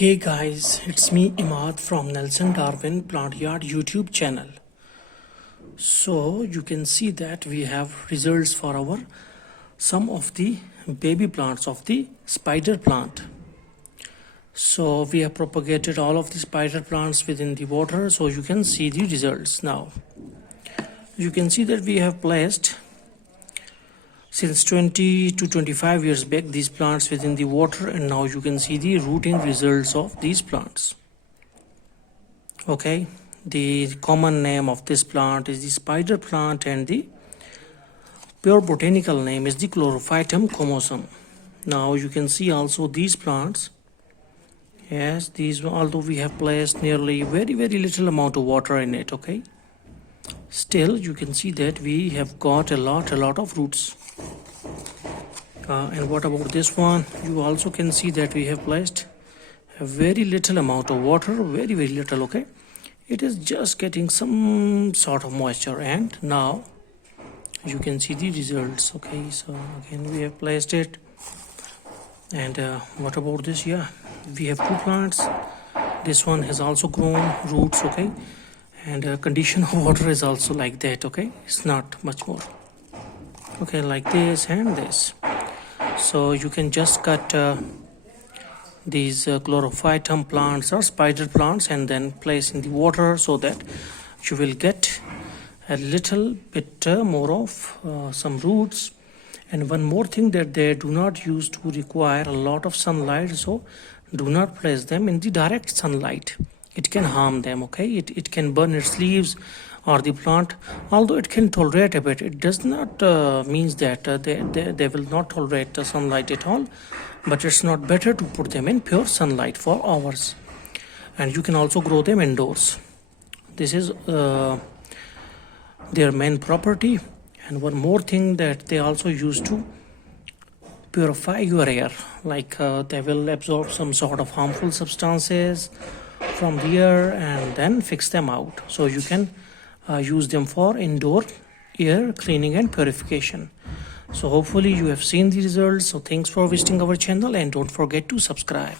Hey guys, it's me Imad from Nelson Darwin Plant Yard YouTube channel. So you can see that we have results for our some of the baby plants of the spider plant. So we have propagated all of the spider plants within the water, so you can see the results now. You can see that we have placed since 20 to 25 years back these plants within the water, and now you can see the rooting results of these plants. Okay, the common name of this plant is the spider plant, and the pure botanical name is the Chlorophytum comosum. Now you can see also these plants, yes, these, although we have placed nearly very little amount of water in it, okay, still you can see that we have got a lot of roots. And what about this one? You also can see that we have placed a very little amount of water, very little, okay. It is just getting some sort of moisture, and now you can see the results. Okay, so again we have placed it. And what about this? Yeah, we have two plants. This one has also grown roots, okay, and condition of water is also like that, okay. It's not much more, okay, like this and this. So you can just cut these chlorophytum plants or spider plants and then place in the water, so that you will get a little bit more of some roots. And one more thing, that they do not use to require a lot of sunlight, so do not place them in the direct sunlight. It can harm them, okay. It can burn its leaves or the plant. Although it can tolerate a bit, it does not means that they will not tolerate the sunlight at all, but it's not better to put them in pure sunlight for hours. And you can also grow them indoors. This is their main property. And one more thing, that they also use to purify your air, like they will absorb some sort of harmful substances from the air and then fix them out, so you can use them for indoor air cleaning and purification. So hopefully you have seen the results. So thanks for visiting our channel, and don't forget to subscribe.